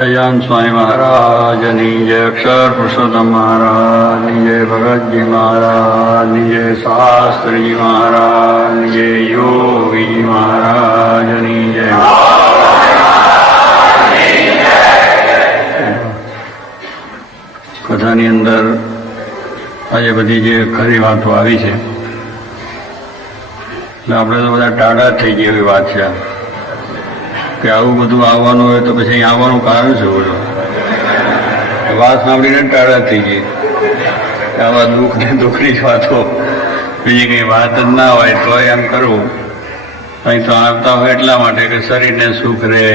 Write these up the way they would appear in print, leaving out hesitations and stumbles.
જયાન સ્વામી મહારાજની જય, અક્ષર પુરુષોત્તમ મહારાજની જય, ભગતજી મહારાજની જય, શાસ્ત્રીજી મહારાજની જય, યોગીજી મહારાજની જય. કથાની અંદર આજે બધી જે ખરી વાતો આવી છે એટલે આપણે તો બધા ટાઢા થઈ ગયા એવી વાત છે કે આવું બધું આવવાનું હોય તો પછી અહીં આવવાનું કારણ શું બોલો? વાત સાંભળીને ટાઢા થઈ ગઈ. આવા દુઃખની જ વાતો, બીજી કંઈ વાત જ ના હોય તો એમ કરવું. અહીં તો આવતા હોય એટલા માટે કે શરીરને સુખ રહે,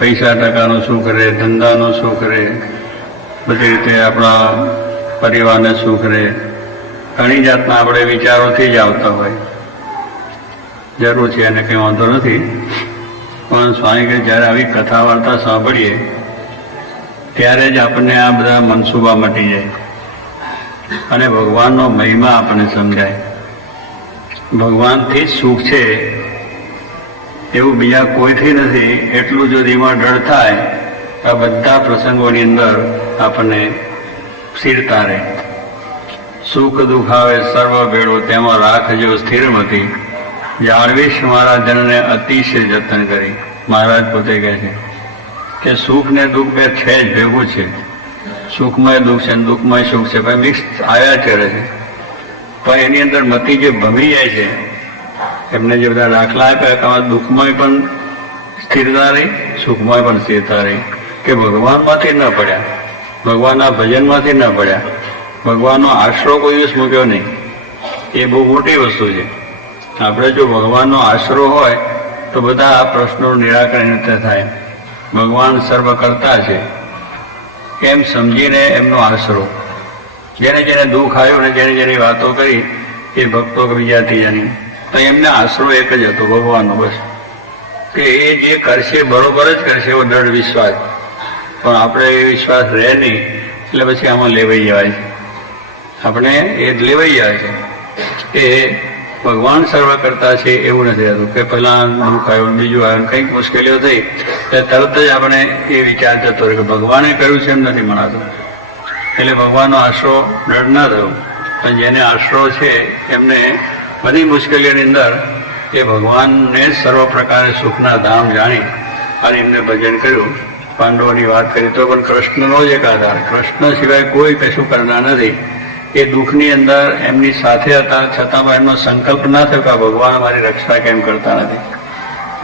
પૈસા ટકાનું સુખ રહે, ધંધાનું સુખ રહે, બધી રીતે આપણા પરિવારને સુખ રહે. ઘણી જાતના આપણે વિચારોથી જ આવતા હોય. જરૂર છે એને કંઈ વાંધો નથી, પણ સ્વામી કે જ્યારે આવી કથા વાર્તા સાંભળીએ ત્યારે જ આપણને આ બધા મનસુબા મટી જાય અને ભગવાનનો મહિમા આપણને સમજાય. ભગવાનથી જ સુખ છે એવું બીજા કોઈથી નથી. એટલું જો દિમાગ દ્રઢ થાય આ બધા પ્રસંગોની અંદર આપણને સ્થિરતા રહે. સુખ દુઃખ આવે સર્વ ભેળું તેમાં રાખજો સ્થિરમતી, જાળવીશ મારા જનને અતિશય જતન કરી. મહારાજ પોતે કહે છે કે સુખ ને દુઃખ બે છે જ, ભેગું છે. સુખમય દુઃખ છે, દુઃખમય સુખ છે, ભાઈ મિક્સ આવ્યા કરે છે. પણ એની અંદર મતિ જે ભમી જાય છે, એમને જે બધા દાખલા આપ્યા કે દુઃખમય પણ સ્થિરતા રહી, સુખમય પણ સ્થિરતા રહી. કે ભગવાનમાંથી ન પડ્યા, ભગવાનના ભજનમાંથી ન પડ્યા, ભગવાનનો આશરો કોઈ દિવસ મૂક્યો નહીં. એ બહુ મોટી વસ્તુ છે. આપણે જો ભગવાનનો આશરો હોય તો બધા આ પ્રશ્નોનું નિરાકરણ થાય. ભગવાન સર્વ કરતા છે એમ સમજીને એમનો આશરો, જેને જેને દુઃખ આવ્યું ને જેને જેની વાતો કરી એ ભક્તો બીજા ત્રીજાની, તો એમને આશરો એક જ હતો, ભગવાનનો. બસ કે એ જે કરશે બરોબર જ કરશે એવો દૃઢ વિશ્વાસ. પણ આપણે એ વિશ્વાસ રહે નહીં એટલે પછી આમાં લેવાઈ જવાય છે. આપણે એ લેવાઈ જાય છે કે ભગવાન સર્વ કરતા છે એવું નથી રહેતું. કે પહેલા દુઃખ આવ્યું, બીજું આવ્યું, કંઈક મુશ્કેલીઓ થઈ એટલે તરત જ આપણે એ વિચાર જતો રહે કે ભગવાને કર્યું છે એમ નથી મનાતું. એટલે ભગવાનનો આશરો દ્રઢ ના થયો. પણ જેને આશરો છે એમને બધી મુશ્કેલીઓની અંદર એ ભગવાનને સર્વ પ્રકારે સુખના ધામ જાણી અને એમને ભજન કર્યું. પાંડવોની વાત કરી તો પણ કૃષ્ણનો જ એક આધાર, કૃષ્ણ સિવાય કોઈ કશું કરનાર નથી. એ દુઃખની અંદર એમની સાથે હતા છતાં પણ એમનો સંકલ્પ ના થયો કે ભગવાન અમારી રક્ષા કેમ કરતા નથી.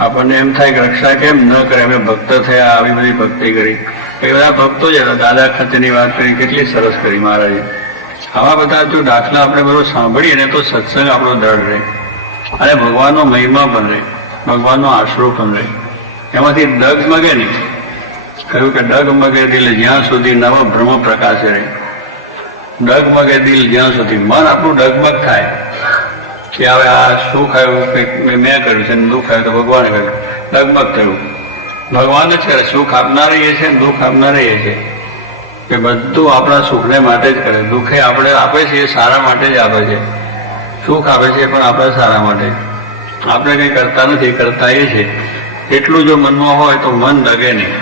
આપણને એમ થાય કે રક્ષા કેમ ન કરે, અમે ભક્ત થયા, આવી બધી ભક્તિ કરી. એ બધા ભક્તો જ હતા. દાદા ખાતેની વાત કરી, કેટલી સરસ કરી મહારાજે. આવા બધા જો દાખલા આપણે બરોબર સાંભળીએ ને તો સત્સંગ આપણો દ્રઢ રહે અને ભગવાનનો મહિમા પણ રહે, ભગવાનનો આશરો પણ રહે. એમાંથી ડગમગે નહીં. કહ્યું કે ડગમગે દિલ જ્યાં સુધી નવ બ્રહ્મ પ્રકાશે રહે. ડગમગે દિલ જ્યાં સુધી મન આપણું ડગમગ થાય કે હવે આ સુખ આવ્યું કંઈક મેં કર્યું છે, દુઃખ આવ્યું તો ભગવાને કર્યું, ડગમગ થયું. ભગવાન જ કરે, સુખ આપનાર એ છે, દુઃખ આપનાર એ છે. કે બધું આપણા સુખને માટે જ કરે. દુઃખે આપણે આપે છે એ સારા માટે જ આપે છે, સુખ આપે છે પણ આપણા સારા માટે. આપણે કંઈ કરતા નથી, કરતા એ છે. એટલું જો મનમાં હોય તો મન ડગે નહીં.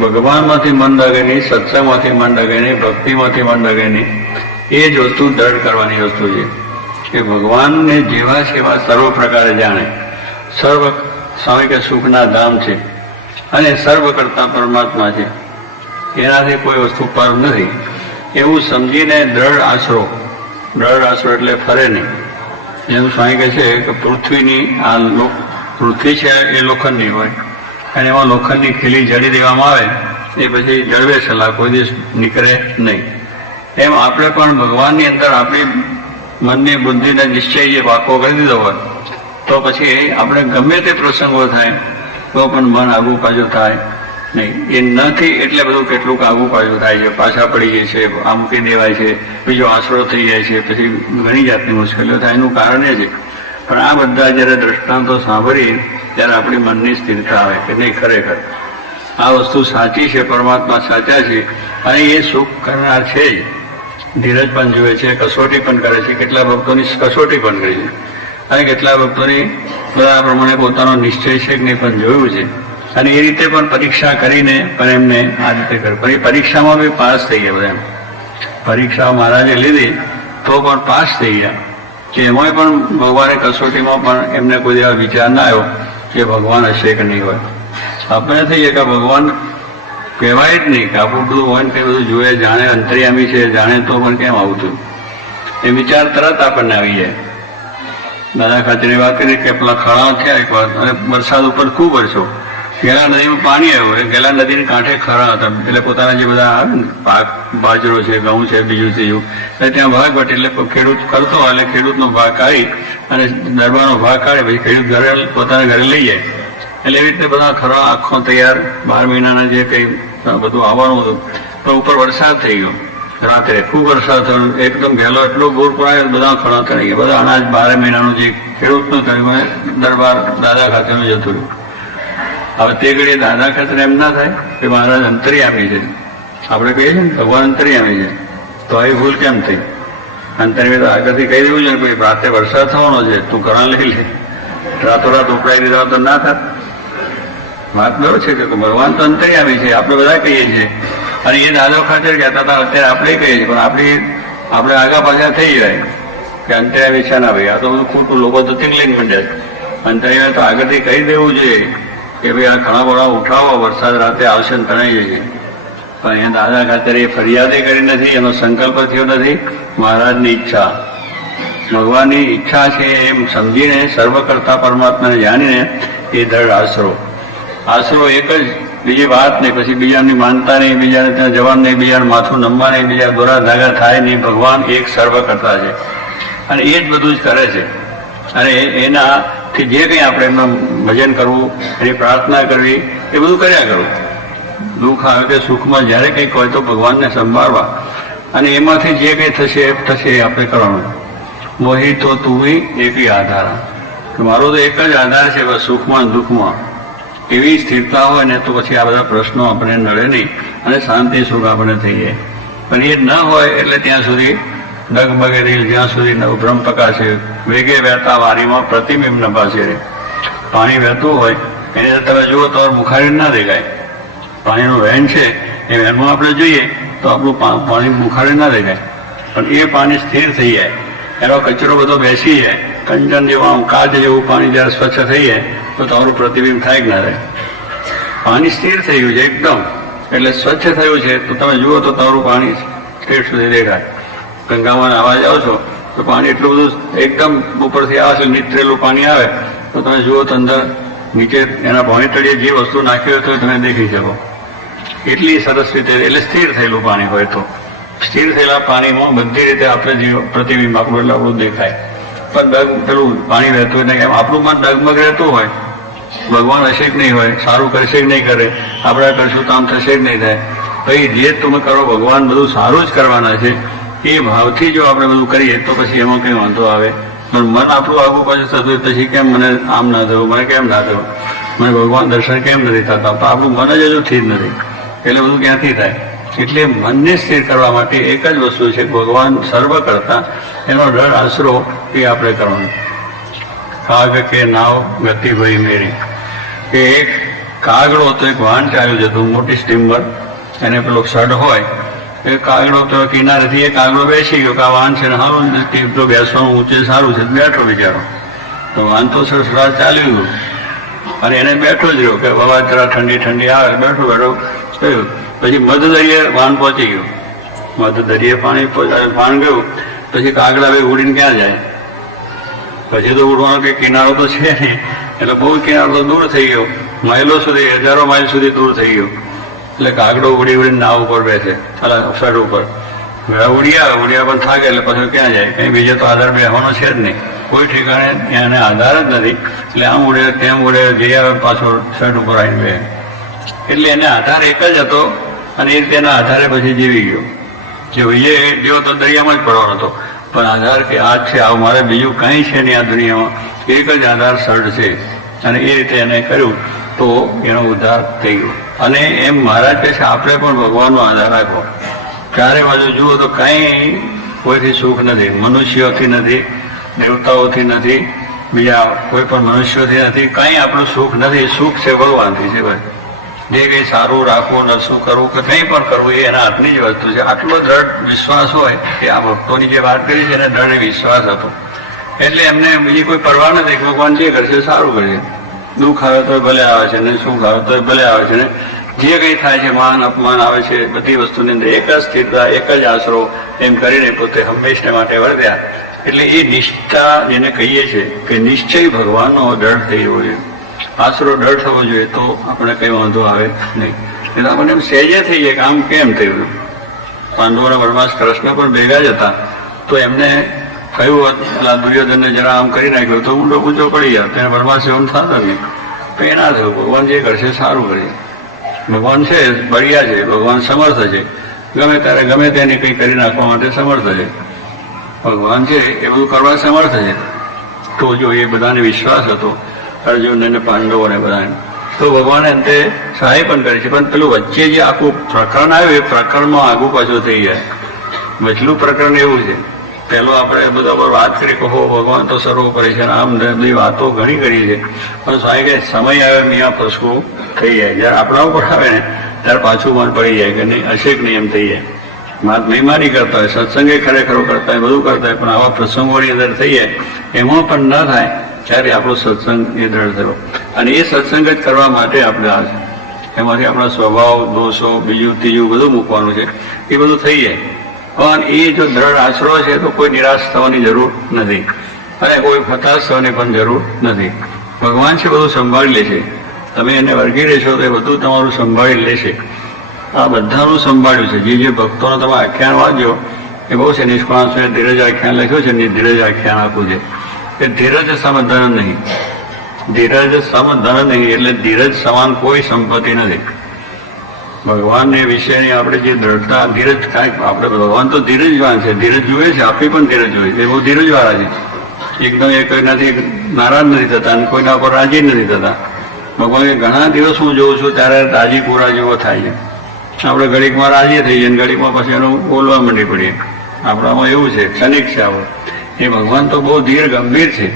ભગવાનમાંથી મન ડગે નહીં, સત્સંગમાંથી મન ડગે નહીં, ભક્તિમાંથી મન ડગે નહીં. એ જ વસ્તુ દ્રઢ કરવાની વસ્તુ છે કે ભગવાનને જેવા છે એવા સર્વ પ્રકારે જાણે. સર્વ સ્વામી કે સુખના ધામ છે અને સર્વ કરતા પરમાત્મા છે, એનાથી કોઈ વસ્તુ પર નથી એવું સમજીને દ્રઢ આશરો. દ્રઢ આશરો એટલે ફરે નહીં. જેમ સ્વામી કહે છે કે પૃથ્વીની આ પૃથ્વી છે એ લોખંડની હોય અને એમાં લોખંડની ખીલી જડી દેવામાં આવે એ પછી જળવે છલા, કોઈ દિવસ નીકળે નહીં. એમ આપણે પણ ભગવાનની અંદર આપણી મનની બુદ્ધિને નિશ્ચય જે પાકો કરી દીધો હોય તો પછી આપણે ગમે તે પ્રસંગો થાય તો પણ મન આગુ પાછું થાય નહીં. એ નથી એટલે બધું કેટલુંક આગુ પાછું થાય છે, પાછા પડી જાય છે, આ મૂકી દેવાય છે, બીજો આશરો થઈ જાય છે, પછી ઘણી જાતની મુશ્કેલીઓ થાય. એનું કારણ એ છે. પણ આ બધા જ્યારે દ્રષ્ટાંતો સાંભળીએ ત્યારે આપણી મનની સ્થિરતા આવે કે નહીં, ખરેખર આ વસ્તુ સાચી છે, પરમાત્મા સાચા છે અને એ સુખ કરનાર છે જ. ધીરજ પણ જુએ છે, કસોટી પણ કરે છે. કેટલા ભક્તોની કસોટી પણ કરી છે અને કેટલા ભક્તોની બધા પ્રમાણે પોતાનો નિશ્ચય છે કે નહીં પણ જોયું છે. અને એ રીતે પણ પરીક્ષા કરીને પણ એમને આ રીતે કર્યું. પણ એ પરીક્ષામાં બી પાસ થઈ ગયા બધા. પરીક્ષા મહારાજે લીધી તો પણ પાસ થઈ ગયા, કે એમાંય પણ ભગવાને કસોટીમાં પણ એમને કોઈ એવા વિચાર ના આવ્યો કે ભગવાન હશે કે નહીં હોય. આપણે થઈએ કે ભગવાન કહેવાય જ નહીં, કે આપણું બધું હોય ને તે બધું જોયે, જાણે, અંતર્યામી છે, જાણે તો પણ કેમ આવતું એ વિચાર તરત આપણને આવી જાય. દાદા ખાચરની વાત કરી કે પેલા ખળા થયા એક વાર, અને વરસાદ ઉપર ખૂબ વરસ્યો. ગેલા નદીમાં પાણી આવ્યું, એ ગેલા નદીને કાંઠે ખરા હતા, એટલે પોતાના જે બધા આવે ને પાક, બાજરો છે, ઘઉં છે, બીજું ત્રીજું, એટલે ત્યાં ભાગ બટ એટલે ખેડૂત કરતો હોય એટલે ખેડૂતનો ભાગ કાઢી અને દરબારનો ભાગ કાઢે, પછી ખેડૂત ઘરે પોતાના ઘરે લઈ જાય. એટલે એવી રીતે બધા ખરા આખો તૈયાર 12 મહિનાના જે કંઈ બધું આવવાનું હતું. તો ઉપર વરસાદ થઈ ગયો, રાત્રે ખૂબ વરસાદ થયો, એકદમ ગેલો એટલો બોર પડાયો, બધા ખડા થઈ ગયા. બધા અનાજ 12 મહિનાનું જે ખેડૂતનું થયું દરબાર દાદા ખાતરનું જતું રહ્યું. હવે તે ઘડીએ દાદા ખાતર એમ ના થાય કે મહારાજ અંતર્યામી છે, આપણે કહીએ છીએ ને ભગવાન અંતર્યામી છે, તો આવી ભૂલ કેમ થઈ? અંતર્યામી તો આગળથી કહી દેવું છે કે રાતે વરસાદ થવાનો છે, તું ઘણા લઈ લે, રાતોરાત ઉપડાઈ દીધા તો ના થાય. વાત બરો છે કે ભગવાન તો અંતર્યામી છે, આપણે બધા કહીએ છીએ. અને એ દાદા ખાતર કહેતા હતા, અત્યારે આપણે કહીએ છીએ, પણ આપણે આગા પાછા થઈ જાય કે અંતર્યામી છે ના ભાઈ, આ તો બધું ખોટું, લોકો તો લઈને માંડ્યા. અંતર્યામી તો આગળથી કહી દેવું જોઈએ કે ભાઈ આ ઘણા બધા ઉઠાવો, વરસાદ રાતે આવશે ને તણાઈ જશે. પણ અહીંયા દાદા ખાતર એ ફરિયાદે કરી નથી, એનો સંકલ્પ થયો નથી, મહારાજની ઈચ્છા, ભગવાનની ઈચ્છા છે એમ સમજીને, સર્વ કરતા પરમાત્માને જાણીને એ દૃઢ આશરો એક જ, બીજી વાત નહીં, પછી બીજાની માનતા નહીં, બીજાને ત્યાં જવાનું નહીં, બીજાને માથું નમવા નહીં, બીજા દોરા ધાગા થાય નહીં. ભગવાન એક સર્વ કરતા છે અને એ જ બધું જ કરે છે. અને એનાથી જે કંઈ આપણે એમનું ભજન કરવું, એની પ્રાર્થના કરવી, એ બધું કર્યા કરવું. દુઃખ આવે કે સુખમાં જ્યારે કંઈક હોય તો ભગવાનને સંભાળવા, અને એમાંથી જે કંઈ થશે એ આપણે કરવાનું. મોહી તો તું એકી આધાર, મારો તો એક જ આધાર છે બસ, સુખમાં દુઃખમાં. એવી સ્થિરતા હોય ને તો પછી આ બધા પ્રશ્નો આપણે નડે નહીં અને શાંતિ સુખ આપણે થઈ જાય. પણ એ ન હોય એટલે ત્યાં સુધી ડગમગે રહી, જ્યાં સુધી બ્રહ્મ પ્રકાશે, વેગે વહેતા વારીમાં પ્રતિબિંબ નભાશે રહે. પાણી વહેતું હોય એને તમે જુઓ તો મુખારી ના દેખાય. પાણીનું વહેણ છે એ વહેણમાં આપણે જોઈએ તો આપણું પાણી મુખારી ના દેખાય, પણ એ પાણી સ્થિર થઈ જાય, એનો કચરો બધો બેસી જાય, કંચન જેવું કાચ જેવું પાણી જ્યારે સ્વચ્છ થઈ જાય તો તમારું પ્રતિબિંબ થાય કે ના થાય? પાણી સ્થિર થઈ ગયું છે એકદમ, એટલે સ્વચ્છ થયું છે તો તમે જુઓ તો તમારું પાણી ઠેઠ સુધી દેખાય. ગંગામાં નાવા જાઓ છો તો પાણી એટલું બધું એકદમ ઉપરથી આવે છે, નીતરેલું પાણી આવે તો તમે જુઓ તો અંદર નીચે એના પાણી તળિયે જે વસ્તુ નાખી હોય તો તમે દેખી શકો. એટલી સરસ રીતે, એટલે સ્થિર થયેલું પાણી હોય તો સ્થિર થયેલા પાણીમાં બધી રીતે આપણે જે પ્રતિબિંબ આપણું એટલે આપણું દેખાય. પણ પેલું પાણી વહેતું નહીં, એમ આપણું મન ડગમગ રહેતું હોય, ભગવાન હશે કે નહીં હોય, સારું કરશે કે નહીં કરે, આપણે કરશું તો આમ થશે કે નહીં થાય. ભાઈ જે તમે કરો ભગવાન બધું સારું જ કરવાના છે, એ ભાવથી જો આપણે બધું કરીએ તો પછી એમાં કંઈ વાંધો આવે. પણ મન આપણું આગું પાછું થતું પછી કેમ મને આમ ના થયું, મને કેમ ના થયું, મને ભગવાન દર્શન કેમ નથી થતા, તો આપણું મન જ હજુ થી જ નથી, એટલે બધું ક્યાંથી થાય? એટલે મનને સ્થિર કરવા માટે એક જ વસ્તુ છે, ભગવાન સર્વ કરતા, એનો દૃઢ આશરો એ આપણે કરવાનો. કાગ કે નાવ ગતિ ભઈ મેરી, કે એક કાગડો તો એક વાહન ચાલ્યું જતું, મોટી સ્ટીમર, એને પેલો સડ હોય, એ કાગડો તો કિનારેથી એ કાગડો બેસી ગયો કે આ વાહન છે ને સારું નથી, તો બેસવાનું ઊંચે સારું છે, બેઠો બિચારો. તો વાહન તો સરસ ચાલ્યું ગયું અને એને બેઠો જ રહ્યો કે બાબા જરા ઠંડી આવે, બેઠો થયું. પછી મધદરિયે વાહન પહોંચી ગયું, મધદરિયે પાણી ગયું, પછી કાગડા ભાઈ ઉડીને ક્યાં જાય? પછી તો ઉડવાનો કે કિનારો તો છે નહીં, એટલે બહુ કિનારો તો દૂર થઈ ગયો, માઇલો સુધી, હજારો માઇલ સુધી દૂર થઈ ગયો. એટલે કાગડો ઉડીને નાવ ઉપર બેસે, સડ ઉપર ઉડ્યા પણ થાકે, એટલે પછી ક્યાં જાય? કઈ બીજો તો આધાર બેસવાનો છે જ નહીં, કોઈ ઠેકાણે એને આધાર જ નથી. એટલે આમ ઉડે તેમ ઉડે, જઈ આવે પાછો સડ ઉપર આવીને બે. એટલે એને આધાર એક જ હતો અને એ રીતે એના આધારે પછી જીવી ગયો. જે એ જેવો તો દરિયામાં જ પડવાનો હતો, પણ આધાર કે આ છે, આ મારે બીજું કંઈ છે નહીં આ દુનિયામાં, એક જ આધાર સડ છે. અને એ રીતે એને કર્યું તો એનો ઉદ્ધાર થઈ ગયો. અને એમ મહારાજ કહે છે આપણે પણ ભગવાનનો આધાર રાખો. ચારે બાજુ જુઓ તો કંઈ કોઈથી સુખ નથી, મનુષ્યોથી નથી, દેવતાઓથી નથી, બીજા કોઈ પણ મનુષ્યોથી નથી. કંઈ આપણું સુખ નથી. સુખ છે ભગવાનથી છે ભાઈ. જે કંઈ સારું રાખવું, નશું કરવું કે કંઈ પણ કરવું એ એના હાથની જ વસ્તુ છે. આટલો દ્રઢ વિશ્વાસ હોય કે આ ભક્તોની જે વાત કરી છે એને દ્રઢ વિશ્વાસ હતો. એટલે એમને બીજી કોઈ પરવા નથી. ભગવાન જે કરશે સારું કરશે. દુઃખ આવે તો ભલે આવે છે ને સુખ આવે તો ભલે આવે છે ને જે કંઈ થાય છે, માન અપમાન આવે છે, બધી વસ્તુની અંદર એક જ સ્થિરતા, એક જ આશરો એમ કરીને પોતે હંમેશને માટે વર્ત્યા. એટલે એ નિષ્ઠા જેને કહીએ છીએ કે નિશ્ચય ભગવાનનો દ્રઢ થઈ જવો જોઈએ, આશરો દ્રઢ થવો જોઈએ, તો આપણે કંઈ વાંધો આવે નહીં. એટલે આપણને એમ સહેજે થઈ જાય કે આમ કેમ થયું. પાંડવોના વનવાસ કૃષ્ણ પણ ભેગા જ હતા, તો એમને કહ્યું પેલા દુર્યોધનને જરા આમ કરી નાખ્યું તો ઊંડો ઊંચો પડી જાય, તેને વનવાસ સેવન થતા નહીં. તો એ ના થયું. ભગવાન જે કરશે સારું કરશે. ભગવાન છે બળિયા છે, ભગવાન સમર્થ છે, ગમે ત્યારે ગમે તેને કંઈ કરી નાખવા માટે સમર્થ છે. ભગવાન છે એ બધું કરવા સમર્થ છે. તો જો એ બધાને વિશ્વાસ હતો, અર્જુન અને પાંડવોને બધાને, તો ભગવાને અંતે સહાય પણ કરી છે. પણ પેલું વચ્ચે જે આખું પ્રકરણ આવ્યું એ પ્રકરણમાં આગું પાછું થઈ જાય. વચલું પ્રકરણ એવું છે. પહેલો આપણે બધા પર વાત કરી કે હો ભગવાન તો સર્વોપરી છે, આમ બધી વાતો ઘણી કરી છે, પણ સ્વામી કે સમય આવે મિયા ફસકું થઈ જાય. જયારે આપણા ઉપર આવે ને ત્યારે પાછું મન પડી જાય કે નહીં, હશે કે નહીં એમ થઈ જાય. માત મહિમાની કરતા હોય, સત્સંગે ખરેખરો કરતા હોય, બધું કરતા હોય, પણ આવા પ્રસંગોની અંદર થઈ જાય એમાં પણ ન થાય ત્યારે આપણો સત્સંગ એ દ્રઢ થયો. અને એ સત્સંગ જ કરવા માટે આપણે આ છે. એમાંથી આપણા સ્વભાવ, દોષો, બીજું ત્રીજું બધું મૂકવાનું છે, એ બધું થઈ જાય. પણ એ જો દ્રઢ આશરો છે તો કોઈ નિરાશ થવાની જરૂર નથી અને કોઈ હતાશ થવાની પણ જરૂર નથી. ભગવાન છે બધું સંભાળી લે છે. તમે એને વળગી રહેશો તો એ બધું તમારું સંભાળી લેશે. આ બધાનું સંભાળ્યું છે. જે જે ભક્તોનો તમે આખ્યાન વાંચો એ બહુ છે. નિષ્કાળ ધીરજ આખ્યાન લખ્યું છે ને, ધીરજ આખ્યાન આપવું છે કે ધીરજ સમધન નહીં. ધીરજ સમધન નહીં એટલે ધીરજ સમાન કોઈ સંપત્તિ નથી. ભગવાનને વિશેની આપણે જે દ્રઢતા, ધીરજ કાંઈક આપણે ભગવાન તો ધીરજવાન છે, ધીરજ જુએ છે, આપણી પણ ધીરજ જોઈએ છે. એ બહુ ધીરજવાળા છે. એકદમ એ કોઈનાથી નારાજ નથી થતા અને કોઈના પર રાજી નથી થતા. ભગવાન ઘણા દિવસ હું જોઉં છું ત્યારે રાજી પૂરા જેવો થાય છે. આપણે ઘડીકમાં રાજી થઈએ અને ઘડીકમાં પછી એનું બોલવા માંડી પડીએ. આપણામાં એવું છે, ક્ષણિક છે આવું. એ ભગવાન તો બહુ ધીર ગંભીર છે.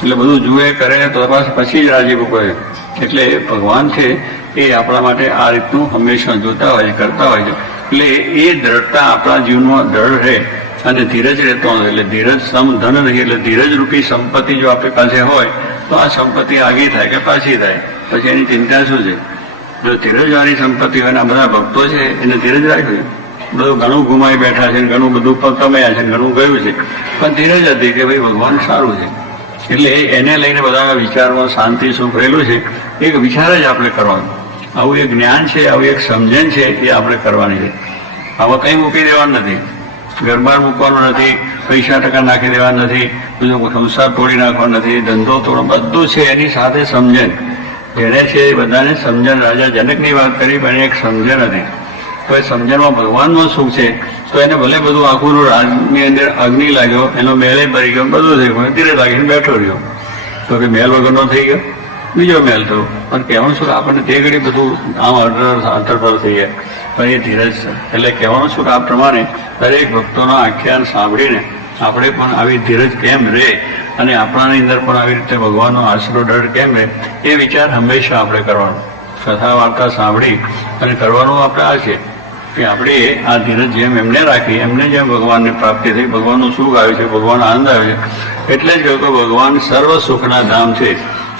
એટલે બધું જુએ કરે તો પછી જ રાજી કરે. એટલે ભગવાન છે એ આપણા માટે આ રીતનું હંમેશા જોતા હોય છે, કરતા હોય છે. એટલે એ દ્રઢતા આપણા જીવનમાં દ્રઢ રહે અને ધીરજ રહેતો હોય. એટલે ધીરજ સમ ધન નહીં. એટલે ધીરજ રૂપી સંપત્તિ જો આપણી પાસે હોય તો આ સંપત્તિ આગી થાય કે પાછી થાય, પછી એની ચિંતા શું છે. જો ધીરજવાળી સંપત્તિ હોય, બધા ભક્તો છે એને ધીરજ રાખવી. બધું ઘણું ગુમાવી બેઠા છે, ઘણું બધું કમાયા છે, ઘણું ગયું છે, પણ ધીરજ હતી કે ભાઈ ભગવાન સારું છે. એટલે એને લઈને બધા વિચારમાં શાંતિ સુખ રહેલું છે. એક વિચાર જ આપણે કરવાનો. આવું એક જ્ઞાન છે, આવું એક સમજણ છે એ આપણે કરવાની છે. આમાં કંઈ મૂકી દેવાનું નથી. ઘરબાર મૂકવાનું નથી, પૈસા ટકા નાખી દેવા નથી, બીજો સંસાર તોડી નાખવાનો નથી, ધંધો તોડો, બધું છે એની સાથે સમજણ. જેને છે એ બધાને સમજણ. રાજા જનકની વાત કરી પણ એક સમજણ હતી. તો એ સમજણમાં ભગવાનમાં સુખ છે તો એને ભલે બધું આખું રાજની અંદર અગ્નિ લાગ્યો, એનો મહેલે ભરી ગયો, બધું થઈ ગયું, ધીરે લાગીને બેઠો રહ્યો. તો કે મહેલ વગરનો થઈ ગયો, બીજો મહેલ થયો. પણ કહેવાનું શું કે આપણને તે ઘડી બધું આમ અંતર પર થઈ જાય, પણ એ ધીરજ છે. એટલે કહેવાનું શું કે આ પ્રમાણે દરેક ભક્તોના આખ્યાન સાંભળીને આપણે પણ આવી ધીરજ કેમ રહે અને આપણાની અંદર પણ આવી રીતે ભગવાનનો આશરો દ્રઢ કેમ રહે એ વિચાર હંમેશા આપણે કરવાનો. કથા વાર્તા સાંભળી અને કરવાનું આપણે આ છે કે આપણે આ ધીરજ જેમ એમને રાખી, એમને જેમ ભગવાનની પ્રાપ્તિ થઈ, ભગવાનનું સુખ આવ્યું છે, ભગવાન આનંદ આવ્યો છે. એટલે જ કહ્યું કે ભગવાન સર્વ સુખના ધામ છે.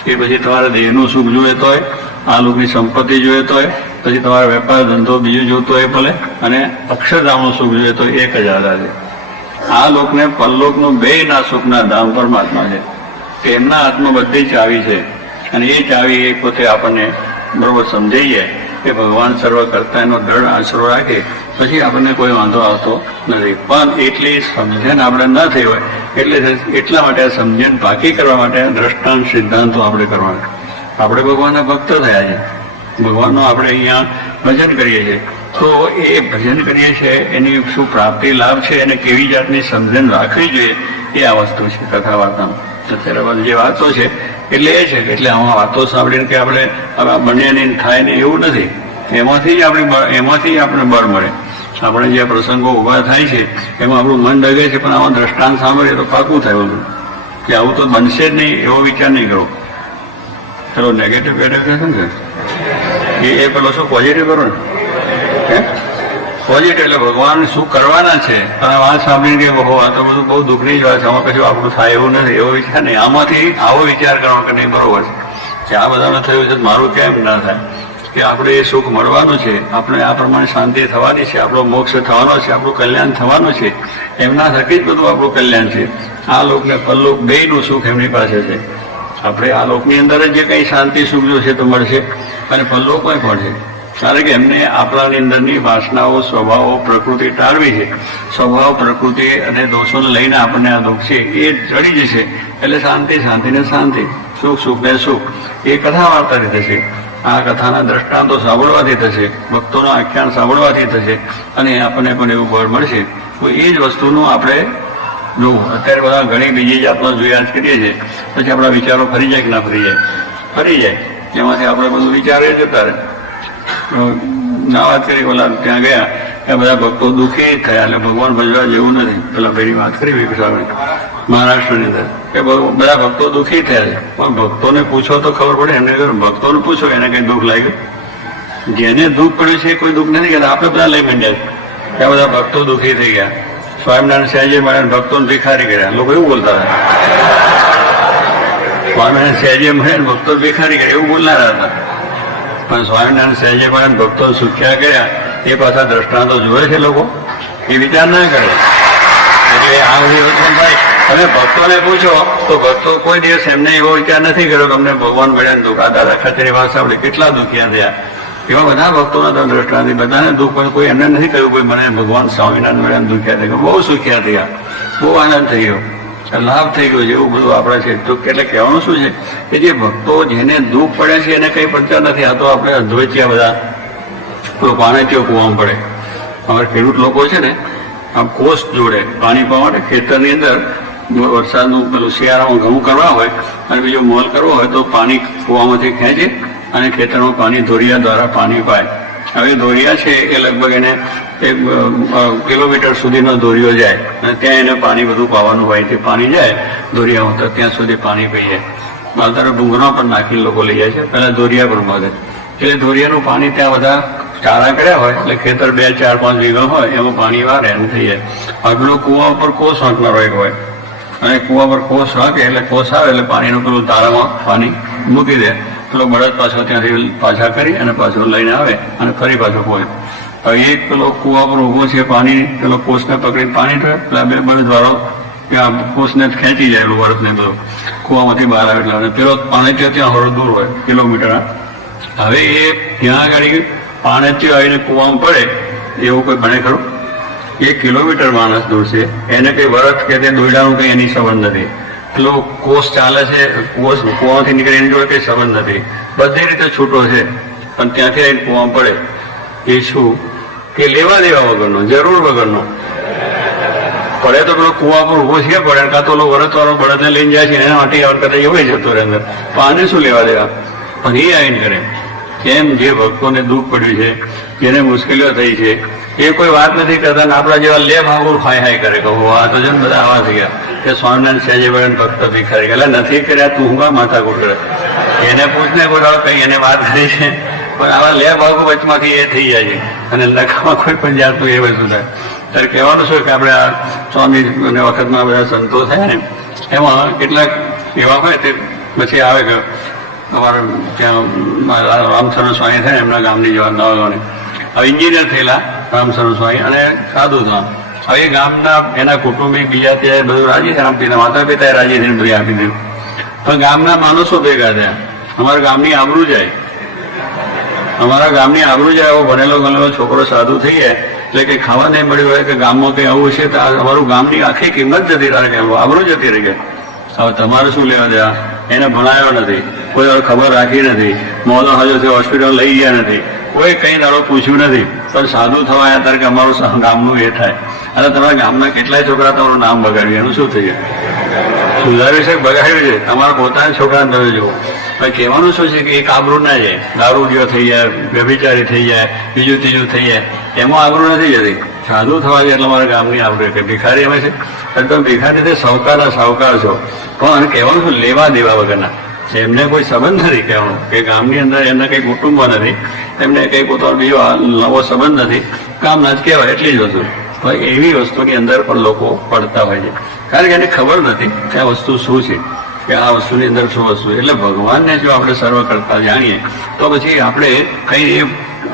એ પછી તમારે દેહનું સુખ જોઈતો હોય, આ લોકની સંપત્તિ જોઈતો હોય, પછી તમારે વેપાર ધંધો બીજું જોતો હોય ભલે, અને અક્ષરધામનું સુખ જોઈતો હોય, એક જ આધાર છે. આ લોકને પરલોકનું બેયના સુખના ધામ પરમાત્મા છે. એમના હાથમાં બધી ચાવી છે અને એ ચાવી એ પોતે આપણને બરોબર સમજાઈ જાય કે ભગવાન સર્વ કરતા એનો દ્રઢ આશરો રાખે પછી આપણને કોઈ વાંધો આવતો નથી. પણ એટલી સમજણ આપણે ન થઈ હોય એટલે એટલા માટે આ સમજણ પાકી કરવા માટે દ્રષ્ટાંત સિદ્ધાંતો આપણે કરવાના. આપણે ભગવાનના ભક્ત થયા છે, ભગવાનનો આપણે અહીંયા ભજન કરીએ છીએ, તો એ ભજન કરીએ છીએ એની શું પ્રાપ્તિ લાભ છે અને કેવી જાતની સમજણ રાખવી જોઈએ એ આ વસ્તુ છે કથા વાર્તામાં. અત્યારે જે વાતો છે એટલે એ છે કે એટલે આમાં વાતો સાંભળીને કે આપણે બન્યાની થાય ને એવું નથી. એમાંથી જ આપણે બળ મળે. આપણે જે પ્રસંગો ઊભા થાય છે એમાં આપણું મન ડગે છે, પણ આમાં દ્રષ્ટાંત સાંભળીએ તો પાકું થાય બધું. કે આવું તો બનશે જ નહીં એવો વિચાર નહીં કરો. ચલો નેગેટિવ શું છે એ પેલો શું પોઝિટિવ કરો ને, પોઝિટિવ એટલે ભગવાન શું કરવાના છે. અને વાત સાંભળીને કે બહુ આ તો બધું બહુ દુઃખની જ વાત છે, આમાં કશું આપણું થાય એવું નથી એવો વિચાર નહીં. આમાંથી આવો વિચાર કરવાનો કે નહીં બરોબર છે કે આ બધાને થયું છે મારું કેમ ના થાય, કે આપણે એ સુખ મળવાનું છે, આપણે આ પ્રમાણે શાંતિ થવાની છે, આપણો મોક્ષ થવાનો છે, આપણું કલ્યાણ થવાનું છે. એમના થકી જ બધું આપણું કલ્યાણ છે. આ લોક ને પરલોક બેયનું સુખ એમની પાસે છે. આપણે આ લોકની અંદર જ જે કંઈ શાંતિ સુખ જોશે તો મળશે અને પરલોકમાં પણ છે. કારણ કે એમને આપણાની અંદરની વાસનાઓ સ્વભાવો પ્રકૃતિ ટાળવી છે. સ્વભાવ પ્રકૃતિ અને દોષોને લઈને આપણને આ દુઃખ છે એ ચડી જશે એટલે શાંતિ શાંતિ ને શાંતિ, સુખ સુખ ને સુખ. એ કથા વાર્તાથી થશે. આ કથાના દ્રષ્ટાંતો સાંભળવાથી થશે, ભક્તોના આખ્યાન સાંભળવાથી થશે અને આપણને પણ એવું બળ મળશે. તો એ જ વસ્તુનું આપણે જોવું. અત્યારે બધા ઘણી બીજી જાતનો જોયા જ કરીએ છીએ, પછી આપણા વિચારો ફરી જાય કે ના ફરી જાય? ફરી જાય. એમાંથી આપણે બધું વિચારે જતા રહે. ના વાત કરી ઓલા ત્યાં ગયા એ બધા ભક્તો દુઃખી થયા એટલે ભગવાન ભજવા જેવું નથી. પેલા પેલી વાત કરી વિકસાવણી મહારાષ્ટ્રની અંદર કે બધા ભક્તો દુઃખી થયા છે, પણ ભક્તોને પૂછો તો ખબર પડે. એમને ભક્તોને પૂછો એને કઈ દુઃખ લાગ્યું? જેને દુઃખ પડ્યું છે કોઈ દુઃખ નથી કરતા. આપણે બધા લઈ માંડ્યા ત્યાં બધા ભક્તો દુઃખી થઈ ગયા. સ્વામિનારાયણ સહેજે મળે ભક્તોને ભિખારી કર્યા. લોકો એવું બોલતા હતા, સ્વામિનારાયણ સહેજે મળે ભક્તો ભિખારી કર્યા એવું બોલનારા હતા. પણ સ્વામિનારાયણ સહેજે મળે ભક્તો સુખ્યા કર્યા એ પાછા દ્રષ્ટાંતો જોવે છે લોકો, એ વિચાર ના કરે. એટલે આ બધી વસ્તુ ભાઈ તમે ભક્તોને પૂછો તો ભક્તો કોઈ દિવસ એમને એવો વિચાર નથી કર્યો કે અમને ભગવાન મળ્યા દુઃખ. આ દાદા ખાતેની વાત સાંભળે કેટલા દુખિયા થયા. એવા બધા ભક્તોના દ્રષ્ટાંતિ બધાને દુઃખ, પણ કોઈ એમને નથી કહ્યું કોઈ મને ભગવાન સ્વામિનારાયણ મળ્યા દુખ્યા થયા, બહુ સુખ્યા થયા, બહુ આનંદ થઈ ગયો, લાભ થઈ ગયો છે. એવું બધું આપણા છે. તો એટલે કહેવાનું શું છે કે જે ભક્તો જેને દુઃખ પડે છે એને કઈ પડતા નથી. આ તો આપણે અદ્વૈત્યા બધા પાણી કૂવામાં પડે. અમારે ખેડૂત લોકો છે ને આમ કોષ જોડે પાણી પાવા માટે ખેતરની અંદર વરસાદનું પેલું શિયાળામાં ઘઉં કરવા હોય અને બીજો મોલ કરવો હોય તો પાણી કૂવામાંથી ખેંચે અને ખેતરમાં પાણી ધોરિયા દ્વારા પાણી પાય. હવે ધોરિયા છે એ લગભગ એને 1 કિલોમીટર સુધીનો ધોરિયો જાય અને ત્યાં એને પાણી બધું પાવાનું હોય. તે પાણી જાય ધોરિયામાં તો ત્યાં સુધી પાણી પી જાય. અત્યારે ડુંગરા પર નાખીને લોકો લઈ જાય છે, પહેલા ધોરિયા પર મળે. એટલે ધોરિયાનું પાણી ત્યાં બધા ચારા કર્યા હોય એટલે ખેતર 2, 4, 5 વીઘા હોય એમાં પાણી વારે એમ થઈ જાય. આગળ કૂવા પર કોષ હાંકનારો એક હોય અને કૂવા પર કોષ હાંકે એટલે કોષ આવે એટલે પાણીનું પેલું તારામાં પાણી મૂકી દે. પેલો બળદ પાછો ત્યાંથી પાછા કરી અને પાછો લઈને આવે અને ફરી પાછો પહોંચે. હવે એક પેલો કૂવા પર ઉભો છે પાણી, પેલો કોષને પકડીને પાણી ઠરે એટલે બે બળદ વાળો ત્યાં કોષને ખેંચી જાય બળદને પેલો કૂવામાંથી બહાર આવે એટલે પેલો પાણી ત્યાં હળો દૂર હોય કિલોમીટર. હવે એ ત્યાં આગળ પાણી આવીને કૂવામાં પડે એવું કોઈ બને ખરું? 1 કિલોમીટર માણસ દૂર છે, એને કઈ વરસ કે તે દોયડાનું કઈ એની સંબંધ નથી. પેલો કોષ ચાલે છે, કોષ કૂવામાંથી નીકળે એની જોડે કઈ સંબંધ નથી, બધી રીતે છૂટો છે. પણ ત્યાંથી આવીને કૂવામાં પડે એ શું કે લેવા દેવા વગરનો, જરૂર વગરનો પડે. તો પેલો કૂવા પર ઉભો છે પડે કાં તો વરસ વાળો બળદને લઈને જાય છે એના માટે કરતા એવું જતો રહે અંદર. પાણી શું લેવા દેવા? પણ એ આવીને કરે. કેમ? જે ભક્તોને દુઃખ પડ્યું છે, જેને મુશ્કેલીઓ થઈ છે એ કોઈ વાત નથી કરતા ને આપણા જેવા લે ભાગો હાય હાય કરે. કહું આ તો છે ને બધા આવા થઈ ગયા કે સ્વામિનારાયણ સહેજે ભગવાન ભક્ત ભિખારી ગયા. નથી કર્યા તું હું માથા કુટ કરે એને પૂછને કોઈ કઈ એને વાત કરી છે. પણ આવા લે ભાગો વચમાંથી એ થઈ જાય છે અને લખામાં કોઈ પણ જાતનું એ વસ્તુ થાય. ત્યારે કહેવાનું શું કે આપણે આ સ્વામી વખતમાં બધા સંતો થયા ને એમાં કેટલાક એવા હોય તે પછી આવે કે અમારે ત્યાં રામચરણ સ્વામી થાય એમના ગામની જવાબદારોને હવે એન્જિનિયર થયેલા રામચરણ સ્વામી અને સાધુ થવા. હવે ગામના એના કુટુંબિક બીજા ત્યાં બધું રાજી છે, આપી માતા પિતાએ રાજી થઈને બધું આપી દીધું. પણ ગામના માણસો ભેગા થયા, અમારા ગામની આબરૂ જાય, અમારા ગામની આબરૂ જાય. એવો ભણેલો ગણેલો છોકરો સાધુ થઈ જાય એટલે કંઈ ખાવા નહીં મળ્યું હોય કે ગામમાં કંઈ આવું છે તો અમારું ગામની આખી કિંમત જતી રહે, આબરૂ જતી રહી. હવે તમારે શું લેવા દેવા? એને ભણાયો નથી, કોઈ વાર ખબર રાખી નથી, મોલો હજો છે હોસ્પિટલ લઈ ગયા નથી, કોઈ કઈ દાડો પૂછ્યું નથી. પણ સાધુ થવા આવ્યા ત્યારે કે અમારું ગામનું એ થાય. અને તમારા ગામના કેટલાય છોકરા તમારું નામ બગાડ્યું, એનું શું થઈ જાય? સુધાર્યું છે બગાડ્યું છે? તમારા પોતાના છોકરાને તમે જુઓ. ભાઈ કહેવાનું શું છે કે એક આબરૂ ના જાય, દારૂડિયો થઈ જાય, વ્યભિચારી થઈ જાય, બીજું ત્રીજું થઈ જાય, એમાં આબરૂ નથી જતી. સાધુ થવા છે એટલે મારા ગામની આવડે કે ભિખારી અમે છે તમે ભિખારી તે સાવકારના સાવકાર છો, પણ કહેવાનું શું લેવા દેવા વગરના. એમને કોઈ સંબંધ નથી કહેવાનું કે ગામની અંદર એમને કઈ કુટુંબ નથી, એમને કઈ પોતાનો બીજો નવો સંબંધ નથી, કામના જ કહેવાય એટલી જ વસ્તુ. એવી વસ્તુની અંદર પણ લોકો પડતા હોય છે, કારણ કે એને ખબર નથી કે આ વસ્તુ શું છે, કે આ વસ્તુની અંદર શું વસ્તુ. એટલે ભગવાનને જો આપણે સર્વ કરતા જાણીએ તો પછી આપણે કઈ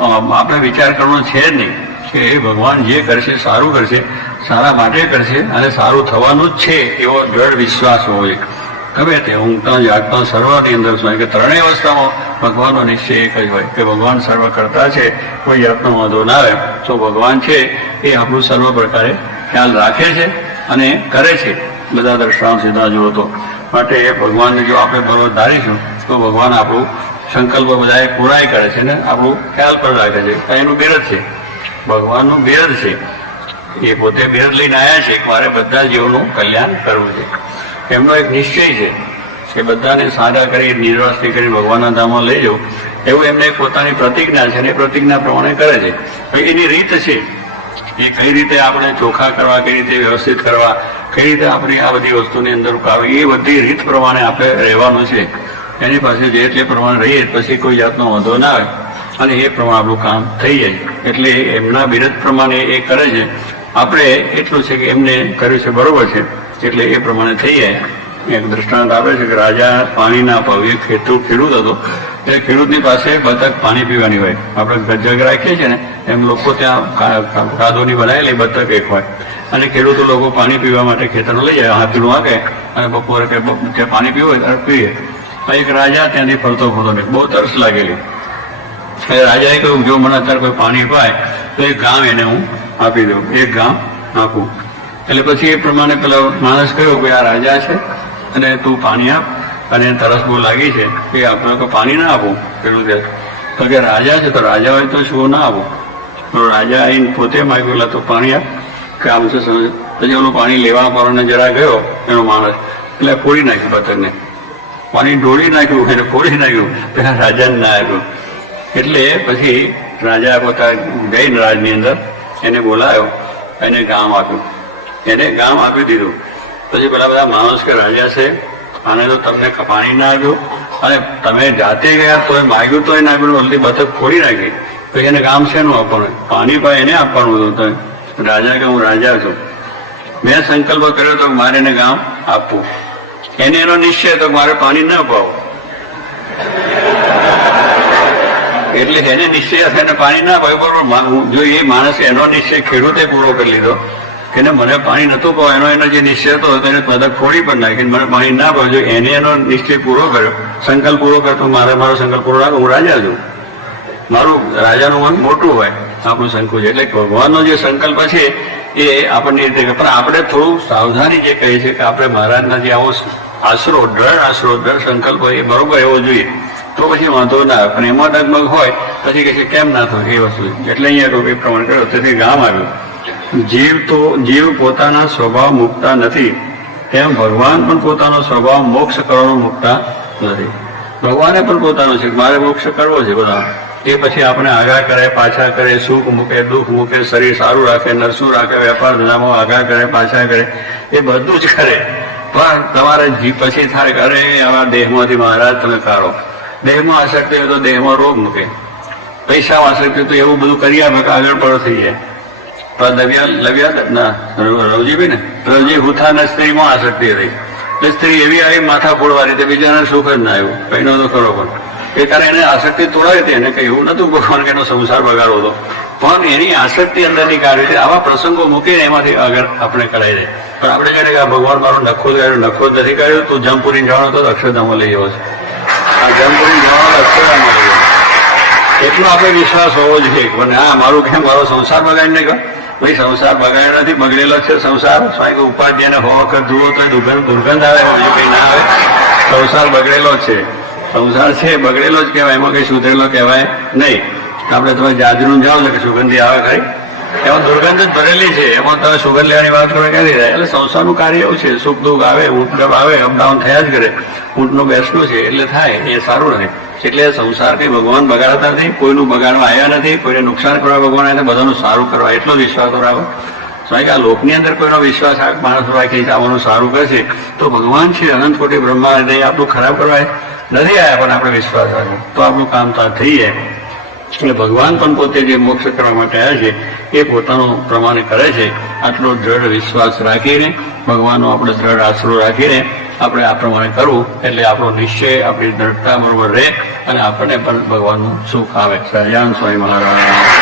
આપણે વિચાર કરવાનો છે જ નહીં કે એ ભગવાન જે કરશે સારું કરશે, સારા માટે કરશે અને સારું થવાનું જ છે એવો દ્રઢ વિશ્વાસ હોવો જોઈએ. ગમે તે ઊંઘતા જાગતા સર્વની અંદર શું કે ત્રણેય અવસ્થામાં ભગવાનનો નિશ્ચય એક જ હોય કે ભગવાન સર્વ કરતા છે, કોઈ જાતનો વાંધો ના આવે તો ભગવાન છે એ આપણું સર્વ પ્રકારે ખ્યાલ રાખે છે અને કરે છે. બધા દ્રષ્ટાંત સીધા જુઓ તો માટે ભગવાનને જો આપણે બરોબર ધારીશું તો ભગવાન આપણું સંકલ્પ બધા પૂરાય કરે છે ને આપણું ખ્યાલ પણ રાખે છે. એનું બિરદ છે, ભગવાનનું બિરદ છે. એ પોતે બિરદ લઈને આવ્યા છે કે મારે બધા જીવોનું કલ્યાણ કરવું છે. એમનો એક નિશ્ચય છે કે બધાને સારા કરી નિર્વાસથી કરી ભગવાનના ધામમાં લઈ જવું, એવું એમને પોતાની પ્રતિજ્ઞા છે ને એ પ્રતિજ્ઞા પ્રમાણે કરે છે. એની રીત છે એ કઈ રીતે આપણે ચોખ્ખા કરવા, કઈ રીતે વ્યવસ્થિત કરવા, કઈ રીતે આપણી આ બધી વસ્તુની અંદર ઉકાળવી, એ બધી રીત પ્રમાણે આપણે રહેવાનું છે. એની પાસે જે તે પ્રમાણે રહીએ પછી કોઈ જાતનો વાંધો ના આવે અને એ પ્રમાણે આપણું કામ થઈ જાય. એટલે એમના બિરદ પ્રમાણે એ કરે છે. આપણે એટલું છે કે એમને કર્યું છે બરોબર છે એટલે એ પ્રમાણે થઈ જાય. એક દ્રષ્ટાંત આપે છે કે રાજા પાણીના અભાવે ખેડૂત હતો. એ ખેડૂતની પાસે બતક પાણી પીવાની હોય, આપણે જગ રાખીએ છીએ ને એમ લોકો ત્યાં કાદોની બનાવેલી બતક એક હોય અને ખેડૂતો લોકો પાણી પીવા માટે ખેતરો લઈ જાય, હાથીનું વાગે અને બપોરે કે ત્યાં પાણી પીવું હોય ત્યારે પીએ. એક રાજા ત્યાંથી ફરતો ને બહુ તરસ લાગેલી. રાજાએ કહ્યું જો મને અત્યારે કોઈ પાણી પાય તો એક ગામ એને હું આપી દઉં, એક ગામ આપું. એટલે પછી એ પ્રમાણે પેલો માણસ કહ્યો કે આ રાજા છે અને તું પાણી આપ અને તરસ બહુ લાગી છે કે આપણે પાણી ના આપું. પેલું તો કે રાજા છે તો રાજા હોય તો શું ના આપું. તો રાજા આવીને પોતે માગ્યું તો પાણી આપ કે આમ છે. પછી ઓલું પાણી લેવા પરને જરા ગયો એનો માણસ, એટલે ફોડી નાખ્યું પતંગને, પાણી ઢોળી નાખ્યું એને ફોડી નાખ્યું, પેલા રાજાને ના આપ્યું. એટલે પછી રાજા પોતા ગઈ રાજની અંદર એને બોલાયો, એને ગામ આપ્યું, એને ગામ આપી દીધું. પછી પેલા બધા માણસ કે રાજા છે આને તો તમને પાણી ના આપ્યું અને તમે જાતે ગયા તો માગ્યું તો ના આપ્યું, ઓલી બતક ફોડી નાખી તો એને ગામ શેનું આપવાનું, પાણી પાય એને આપવાનું હતું. તો રાજા કે હું રાજા છું, મેં સંકલ્પ કર્યો તો મારે એને ગામ આપવું. એને એનો નિશ્ચય તો મારે પાણી ન અપાવું. એટલે એને નિશ્ચય એને પાણી ના અપાય બરોબર. જો એ માણસ એનો નિશ્ચય ખેડૂતે પૂરો કરી લીધો કે મને પાણી નતું પાવ, એનો જે નિશ્ચય હતો એને બધા ખોડી પણ નાખી મને પાણી ના પાવ. જો એને એનો નિશ્ચય પૂરો કર્યો, સંકલ્પ પૂરો કર્યો તો મારો સંકલ્પ પૂરો રાખો, હું રાજા છું. મારું રાજાનું મન મોટું હોય, આપણું સંકુચ. એટલે ભગવાનનો જે સંકલ્પ છે એ આપણને રીતે, પણ આપણે થોડું સાવધાની જે કહે છે કે આપણે મહારાજના જે આવો આશરો, દ્રઢ સંકલ્પ એ બરોબર એવો જોઈએ તો પછી વાંધો ના આવે. પણ એમાં ડગમગ હોય પછી કહે છે કેમ ના થયું એ વસ્તુ. એટલે અહીંયા એ પ્રમાણે કર્યો તેથી ગામ આવ્યું. જીવ પોતાના સ્વભાવ મૂકતા નથી તેમ ભગવાન પણ પોતાનો સ્વભાવ મોક્ષ કરવાનો મૂકતા નથી. ભગવાને પણ પોતાનો છે મારે મોક્ષ કરવો છે બધા. એ પછી આપણે આગા કરે પાછા કરે, સુખ મૂકે દુઃખ મૂકે, શરીર સારું રાખે નરસું રાખે, વેપાર ધંધામાં આગા કરે પાછા કરે, એ બધું જ કરે. પણ તમારે પછી થાય કરે આવા દેહમાંથી મહારાજ તમે કાઢો. દેહમાં આસક્તિ હોય તો દેહમાં રોગ મૂકે, પૈસામાં આસક્તિ હોય તો એવું બધું કરી આપે કે આગળ પડો થઈ જાય. રવજી હુથાના સ્ત્રીમાં આસક્તિ હતી. એટલે સ્ત્રી એવી આવી માથા ફોડવાની તે બીજાને સુખ જ ના આવ્યું, કઈનો તો ખરો. પણ એ કારણે એને આસક્તિ તોડાવી હતી. એને કઈ એવું નતું ભગવાન કે એનો સંસાર બગાડવો હતો, પણ એની આસક્તિ અંદરની કાઢી હતી. આવા પ્રસંગો મૂકીને એમાંથી આગળ આપણે કરાવી દે. પણ આપણે કહે કે ભગવાન મારો નખો કાઢ્યો, નખો જ નથી કાઢ્યો, તું જમપુરી જવાનો તો અક્ષરધામમાં લઈ જવો છે. આ જમપુરી જવાનો અક્ષરધામમાં લઈ જવો, એટલો આપણે વિશ્વાસ હોવો જોઈએ. પણ હા મારું કેમ મારો સંસાર બગાડી નહીં કહો ભાઈ, સંસાર બગાડ્યો નથી, બગડેલો છે સંસાર. સ્વામી ઉપાધ્યાયને 100 વખત જુઓ તો દુર્ગંધ આવે, બીજું કઈ ના આવે. સંસાર બગડેલો છે, સંસાર છે બગડેલો જ કહેવાય, એમાં કઈ સુધરેલો કહેવાય નહીં. આપણે તમે જાજરૂ જાઓ છો કે સુગંધી આવે ખરી, એમાં દુર્ગંધ જ ભરેલી છે, એમાં તમે સુગંધ લેવાની વાત કરો ક્યાંથી થાય. એટલે સંસારનું કાર્ય એવું છે, સુખ દુઃખ આવે, ઊંટ આવે, અપડાઉન થયા જ કરે. ઊંટનું બેસતું છે એટલે થાય, એ સારું નથી. એટલે સંસાર કઈ ભગવાન બગાડતા નથી, કોઈનું બગાડવા આવ્યા નથી, કોઈને નુકસાન કરવા ભગવાન આવ્યા, બધાનું સારું કરવા એટલો જ વિશ્વાસ બરાબર. સ્વાભાવિક આ લોકની અંદર કોઈનો વિશ્વાસ માણસ રાખી આવવાનું સારું કરશે તો ભગવાન શ્રી અનંત કોટી બ્રહ્મા આપણું ખરાબ કરવા નથી આવ્યા, પણ આપણે વિશ્વાસ રાખ્યો તો આપણું કામ તો થઈ જાય. એટલે ભગવાન પણ પોતે જે મોક્ષ કરવા માટે આવ્યા છે એ પોતાનું પ્રમાણે કરે છે. આટલો દ્રઢ વિશ્વાસ રાખીને ભગવાનનો આપણે દ્રઢ આશરો રાખીને આપણે આ પ્રમાણે કરવું એટલે આપણો નિશ્ચય આપણી દ્રઢતા બરોબર રહે અને આપણને પણ ભગવાનનું સુખ આવે. સહજાનંદ સ્વામી મહારાજ.